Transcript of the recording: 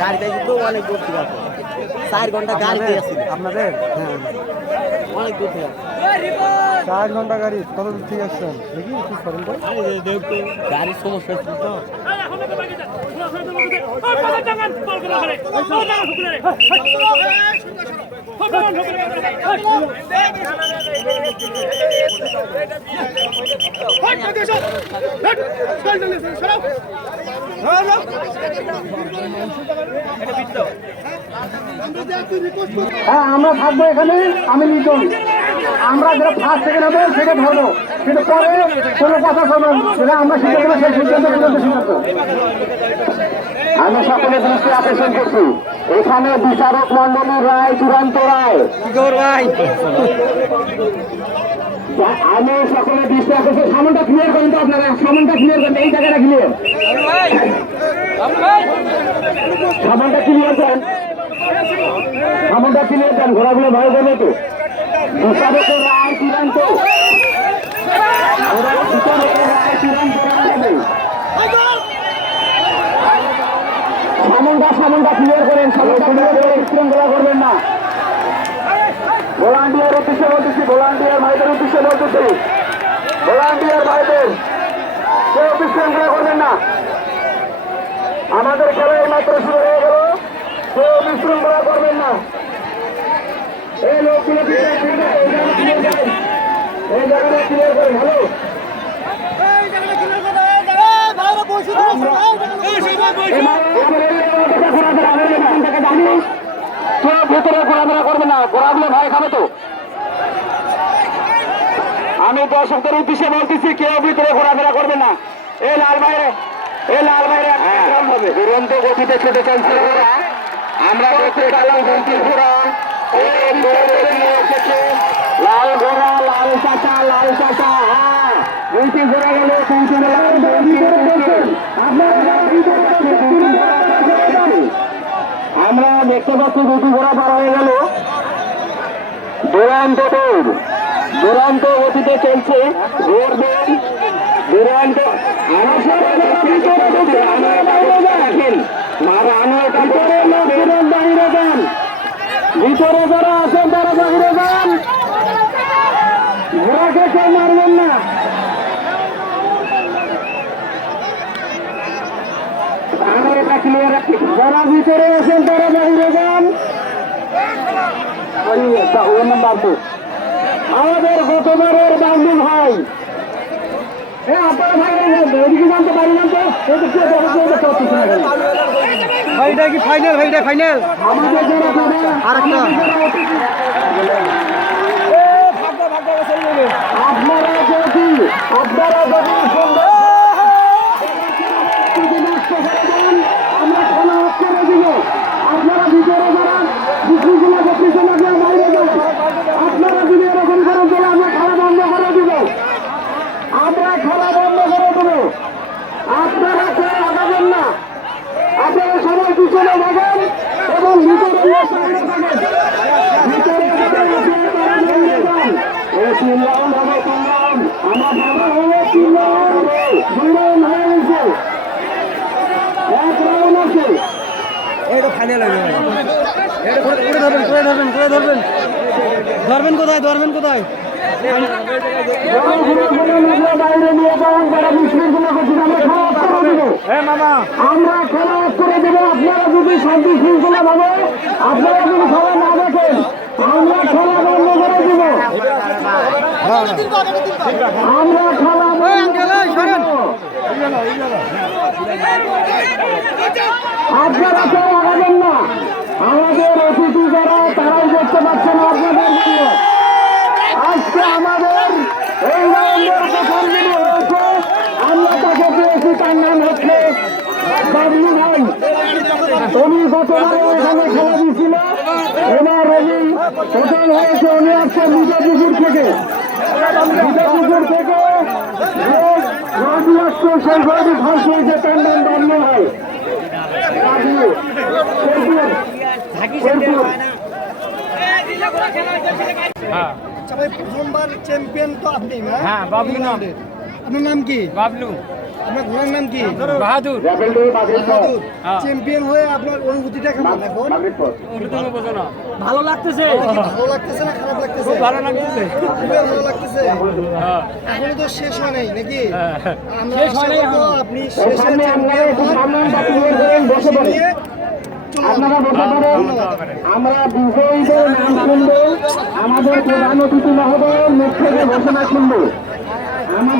গাড়িতে কিন্তু অনেক দূর থেকে আছে, 4 ঘন্টা গাড়িতে আছে আপনাদের। হ্যাঁ অনেক দূর থেকে 4 ঘন্টা গাড়ি। কত দূর থেকে আসছেন দেখি কি করেন তো? গাড়ির সমস্যা ছিল তো। হ্যাঁ আমরা থাকবো এখানে। আমি লিটন, আমরা যেটা ফার্স্ট সেকেন্ড হবে সেটা ধরবো, কিন্তু পরে কোনো কথা শুনবেন সেটা আমরা সিদ্ধান্ত সেই সিদ্ধান্ত সিদ্ধান্ত। আমি সকলে দৃষ্টি আকর্ষণ করছি, এখানে বিচারক মন্ডলীর রায় চূড়ান্ত রায়। ভাই আমি সকলে দৃষ্টি আকর্ষণ, সামনটা ক্লিয়ার করেন তো আপনারা, সামনটা ক্লিয়ার করেন, এই জায়গাটা ক্লিয়ার, সামনটা ক্লিয়ার করেন, সামনটা ক্লিয়ার করেন, ঘোরাগুলো ভালো করবে তো। বিচারকের রায় চূড়ান্ত, বিচারকের রায় চূড়ান্ত হবে। সামনটা ক্লিয়ার করেন, সামনটা ক্লিয়ার করে বিশৃঙ্খলা করবেন না। ভলান্টিয়ার উদ্দেশ্যে বলতেছি, ভলান্টিয়ার ভাইদের উদ্দেশ্যে বলতেছি, ভলান্টিয়ার ভাইদের কেউ বিশৃঙ্খলা করবেন না। আমাদের খেলা মাত্র শুরু হয়ে গেল, কেউ বিশৃঙ্খলা করবেন না। এই লোকগুলো এই জায়গাটা ক্লিয়ার করেন। হ্যালো, কেউ ভেতরে ঘোরাফেরা করবে না, ঘোরাগুলো ভাই খাবে তো। আমি দর্শকদের উদ্দেশ্যে বলতেছি, কেউ ভিতরে ঘোরাফেরা করবে না। এই লাল বাইরে, এই লাল বাইরে হবে দুরন্ত গতিতে ছুটে চলছে ঘোড়া। আমরা দেখতে পেলাম ঘন্টির ঘোড়া, লাল ঘোড়া, লাল চাচা, লাল চাচা। হ্যাঁ দুইটি ঘোড়া গেল, আমরা দেখতে পাচ্ছি দুটি ঘোড়া পার হয়ে গেল। দুরান্ত দৌড়, দুরান্ত গতিতে চলছে, দুরান্ত। ভিতরে যারা আছেন তারা বাহিরে যান, ঘোড়াকে কেউ মারবেন না। যারা ভিতরে আছেন তারা বাহিরে যান। আমাদের গতবারের বান্ধব ভাই, আপনারা ভাই এদিকে জানতে পারি না তো, ভাইটা কি ফাইনাল? ভাইটা ফাইনাল আমাদের যারা আপনারা যদি আমরা খানা অফ করে দিব। আপনারা ভিতরে যারা বিক্রিগুলো করতেছেন আপনারা বাইরে যান। আপনারা যদি এরকম করেন তাহলে আমরা খাওয়া বন্ধ করে দিব, আমরা খাওয়া বন্ধ করে দেব। আপনারা কেউ আগাবেন না, আপনারা সবাই পিছনে যাবেন এবং ভিতরে ভিতরে আমার ভালো হলে 3 রাউন্ড হবে, 2 রাউন্ড হয়ে গেছে, 1 রাউন্ড আছে। এটা ফাইনাল হয়ে যাবে। এটা করে ধরবেন, করে ধরবেন, করে ধরবেন, ধরবেন কোথায়, ধরবেন কোথায়? আমরা খারাপ করে দেবো। আপনারা যদি শান্তি শৃঙ্খলা ভাবে, আপনারা যদি সবাই না দেখেন, আমরা খেলা বন্ধ করে দিব। আমরা খেলা আপনারা কেউ আগাবেন না। আমাদের অতিথি যারা তারাই দেখতে পাচ্ছেন আপনাদের জন্য। আজকে আমাদের এই রাউন্ডের প্রথম দিনে হয়েছে, আমরা তাকে পেয়েছি, তার নাম হচ্ছে বাবলু ভাই। উনি গতবারে এখানে খেলা দিয়েছিল, এবার রবি প্রথম হয়েছে। উনি আসছে মির্জাপুকুর থেকে, মির্জাপুকুর থেকে রবি আসছে, সেই রবি ফার্স্ট হয়েছে, তার নাম বাবলু ভাই। আচ্ছা ভাই, প্রথমবার চ্যাম্পিয়ন তো আপনি না? হ্যাঁ, বাবলু নাম। আপনার নাম কি? বাবলু আপনার ঘোড়ার নাম কি? বাহাদুর। বাহাদুর। হ্যাঁ। চ্যাম্পিয়ন হয়ে আপনার অনুভূতিটা কেমন এখন? ওটা বোঝো না। ভালো লাগতেছে। কি ভালো লাগতেছে না খারাপ লাগতেছে? খুব ভালো লাগতেছে। খুবই ভালো লাগতেছে। হ্যাঁ। এখনো তো শেষ হয় নাই নাকি? হ্যাঁ। আমরা শেষ হয় নাই আশা করবো এখনো। আপনি শেষে সামনে চ্যাম্পিয়ন একটু হন। সামনে বসে পড়েন। নিয়ে চলে আপনারা যাবেন। বসে পড়েন। আমরা বিজয়ীদের নাম শুনবো, আমাদের প্রধান অতিথি মহোদয় মুখ থেকে ঘোষণা শুনবো।